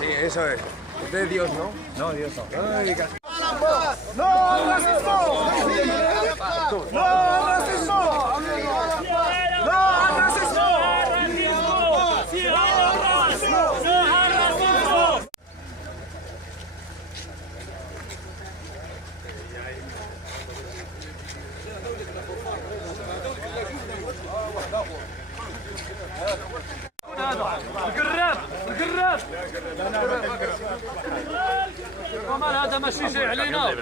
Sí, eso es. Usted es Dios, ¿no? No, Dios no. Ay, ¡No al racismo! ¡No al racismo! ¡No al racismo! القراب القراب هذا ماشي جاي علينا